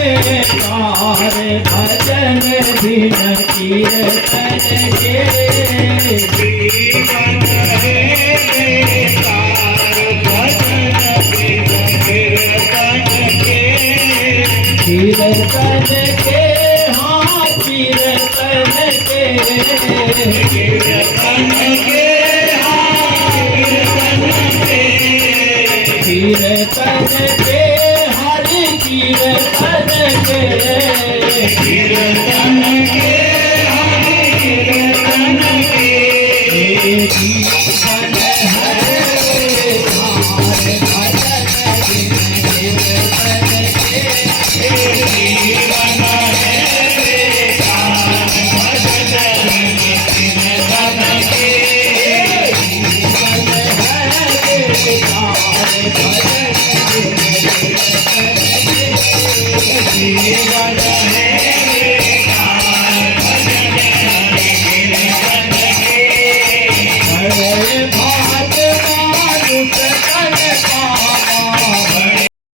car भजन दिन कीर्तन के जीवन है बेकार भजन दिन कीर्तन के कीर्तन के हाँ कीर्तन के कीर्तन के कीर्तन के हरि कीर्तन के कीर्तन के हरि कीर्तन के जीवन है भजन दिन कीर्तन के जीवन है बेकार भजन दिन कीर्तन के जीवन है बेकार भजन जीवन है